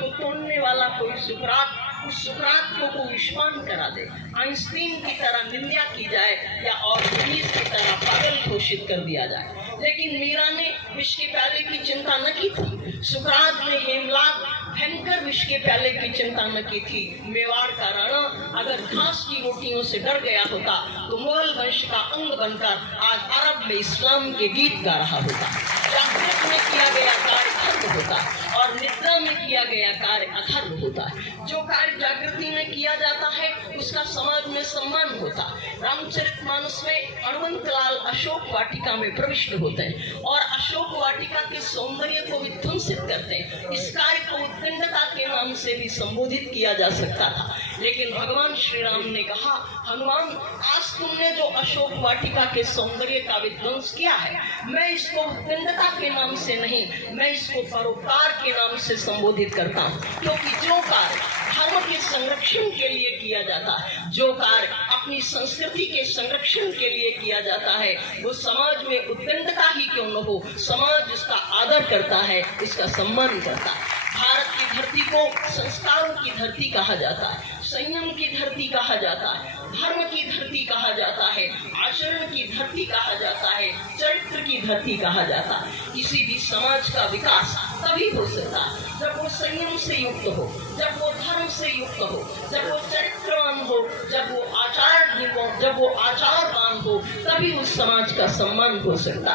को तोड़ने वाला कोई सुकरात, उस सुकरात को कोई विश्वान करा दे, आइंस्टीन की तरह निंदा की जाए या और की तरह पागल घोषित कर दिया जाए। लेकिन मीरा ने विष के प्याले की चिंता न की थी, सुकरात ने हेमलाक भयंकर विष के प्याले की चिंता न की थी। मेवाड़ का राणा अगर घास की रोटियों से डर गया होता तो मुगल वंश का अंग बनकर आज अरब में इस्लाम के गीत गा रहा होता। जागृत में किया गया कार्य धर्म होता और निद्रा में किया गया कार्य अधर्म होता है। जो कार्य जागृति में किया जाता है उसका समाज में सम्मान होता। रामचरितमानस में हनुमंतलाल अशोक वाटिका में प्रविष्ट होते हैं और अशोक वाटिका के सौंदर्य को विध्वंसित करते हैं। इस कार्य को उत्पिंडता के नाम से भी संबोधित किया जा सकता था, लेकिन भगवान श्री राम ने कहा, हनुमान आज तुमने जो अशोक वाटिका के सौंदर्य का विध्वंस किया है, मैं इसको उत्पिंडता के नाम से नहीं, मैं इसको परोपकार के नाम से संबोधित करता हूँ। क्योंकि जो कार्य धर्म के संरक्षण के लिए किया जाता है, जो कार्य अपनी संस्कृति के संरक्षण के लिए किया जाता है, वो समाज में उत्पिंडता ही क्यों न हो, समाज इसका आदर करता है, इसका सम्मान करता है। भारत की धरती को संस्कारों की धरती कहा जाता है, संयम की धरती कहा जाता है, धर्म की धरती कहा जाता है, आचरण की धरती कहा जाता है, चरित्र की धरती कहा जाता है। किसी भी समाज का विकास तभी हो सकता है जब वो संयम से युक्त हो, जब वो धर्म से युक्त हो, जब वो चरित्रवान हो, जब वो आचारहीन हो, जब वो आचारवान हो, तभी उस समाज का सम्मान हो सकता।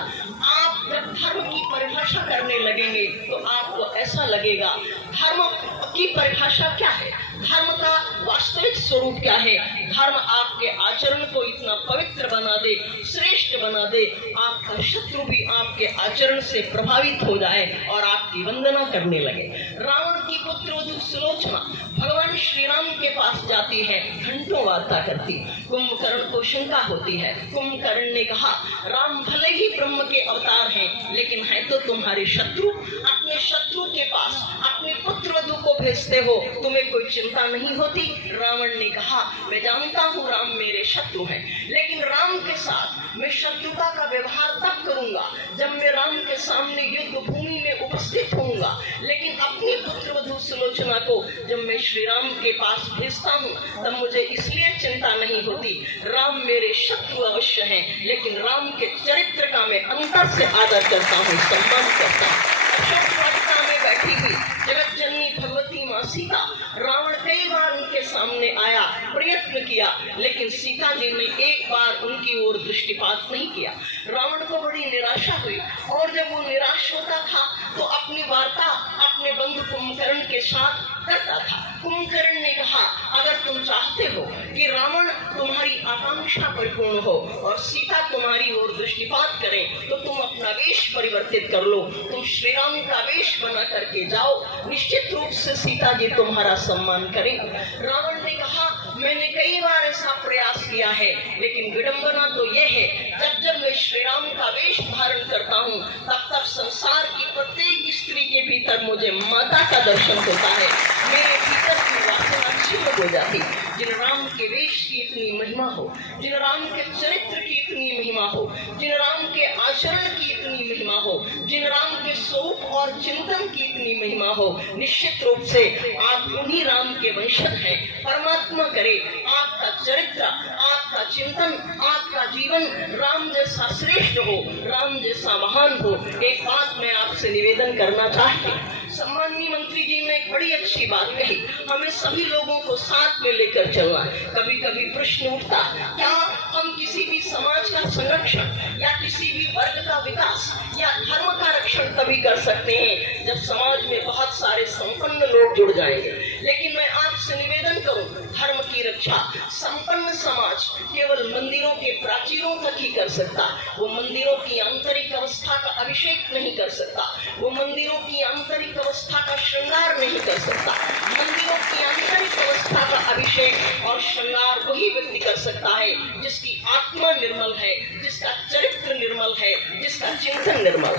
आप जब धर्म की परिभाषा करने लगेंगे तो आपको ऐसा लगेगा धर्म की परिभाषा क्या है, धर्म का वास्तविक स्वरूप क्या है। धर्म आपके आचरण को इतना पवित्र बना दे, श्रेष्ठ बना दे, आपका शत्रु भी आपके आचरण से प्रभावित हो जाए और आपकी वंदना करने लगे। रावण की पुत्रवधू सुलोचना भगवान श्री राम के पास जाती है, घंटों वार्ता करती। कुंभकर्ण को शंका होती है। कुंभकर्ण ने कहा, राम भले ही ब्रह्म के अवतार हैं, लेकिन है तो तुम्हारे शत्रु। अपने शत्रु के पास अपने पुत्रवधू को भेजते हो, तुम्हें कोई चिंता नहीं होती। रावण ने कहा, मैं जानता हूँ राम मेरे शत्रु हैं, लेकिन राम के साथ मैं शत्रुता का व्यवहार तब करूंगा जब मैं राम के सामने युद्ध भूमि में उपस्थित होऊंगा। लेकिन अपनी पुत्रवधू सुलोचना को जब मैं श्री राम के पास भेजता हूँ तब मुझे इसलिए चिंता नहीं होती। राम मेरे शत्रु अवश्य हैं, लेकिन राम के चरित्र का मैं अंतर से आदर करता हूँ, सम्मान करता हूँ। अशोक वाटिका में बैठी हुई जगत जननी भगवती माँ सीता, रावण कई बार उनके सामने आया, प्रयत्न किया, लेकिन सीता जी ने एक बार उनकी ओर दृष्टिपात नहीं किया। रावण को बड़ी निराशा हुई और जब वो निराश होता था तो अपनी वार्ता अपने बंधु कुंभकर्ण के साथ करता था। कुंभकर्ण ने कहा, अगर तुम चाहते हो कि रावण तुम्हारी आकांक्षा परिपूर्ण हो और सीता तुम्हारी ओर दृष्टिपात करे तो तुम अपना वेश परिवर्तित कर लो, तुम श्री राम का वेश बना करके जाओ, निश्चित रूप से सीता जी तुम्हारा सम्मान करें। रावण ने कहा, मैंने कई बार ऐसा प्रयास किया है, लेकिन विडंबना तो यह है जब जब मैं श्री राम का वेश धारण करता हूँ तब तब संसार की प्रत्येक स्त्री के भीतर मुझे माता का दर्शन होता है, मेरे भीतर की वासना क्षीण हो जाती। जिन राम के वेश की इतनी महिमा हो, जिन राम के चरित्र की इतनी महिमा हो, जिन राम के आचरण की इतनी महिमा हो, जिन राम के स्वरूप और चिंतन की इतनी महिमा हो, निश्चित रूप से आप उन्हीं राम के वंशज हैं। परमात्मा करे आपका चरित्र, आपका चिंतन, आपका जीवन राम जैसा श्रेष्ठ हो, राम जैसा महान हो। एक बात मैं आपसे निवेदन करना चाहती हूँ, सम्माननीय मंत्री जी ने एक बड़ी अच्छी बात कही, हमें सभी लोगों को साथ में लेकर चलना है। कभी कभी प्रश्न उठता, क्या हम किसी भी समाज का संरक्षण या किसी भी वर्ग का विकास या धर्म का रक्षण तभी कर सकते हैं जब समाज में बहुत सारे संपन्न लोग जुड़ जाएंगे। लेकिन मैं आपसे निवेदन करूं, धर्म की रक्षा संपन्न समाज केवल मंदिरों के प्राचीरों तक ही कर सकता। वो मंदिरों की आंतरिक अवस्था का अभिषेक नहीं कर सकता, वो मंदिरों की आंतरिक अवस्था का श्रृंगार नहीं कर सकता। मंदिरों की आंतरिक अवस्था का अभिषेक और श्रृंगार वही व्यक्ति कर सकता है जिसकी आत्मा निर्मल है, जिसका चरित्र निर्मल है, जिसका चिंतन निर्मल।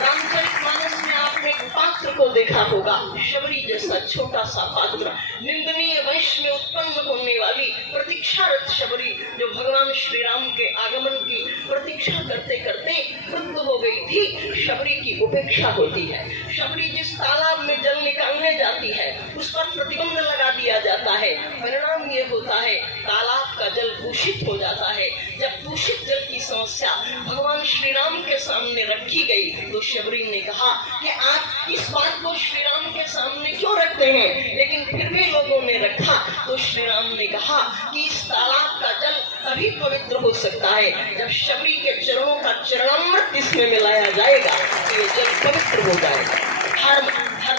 रामचरितमानस में आपने एक पात्र को देखा होगा, शबरी जैसा छोटा सा पात्र, निंदनीय वंश में उत्पन्न होने वाली प्रतीक्षारत शबरी, जो भगवान श्री राम के आगमन की प्रतीक्षा करते करते वृद्ध हो गई थी, शबरी की उपेक्षा होती है। शबरी जिस तालाब में जल निकालने जाती है उस पर प्रतिबंध लगा दिया जाता है। परिणाम ये होता है तालाब का जल दूषित हो जाता है। जब दूषित जल की समस्या भगवान श्री राम के सामने रखी गई तो शबरी ने कहा कि आप इस बात को श्री राम के सामने क्यों रखते हैं, लेकिन फिर भी लोगों ने रखा। तो श्री राम ने कहा कि इस तालाब का जल तभी पवित्र हो सकता है जब शबरी के चरणों का चरणामृत इसमें मिलाया जाएगा तो ये जल पवित्र हो जाएगा। धर्म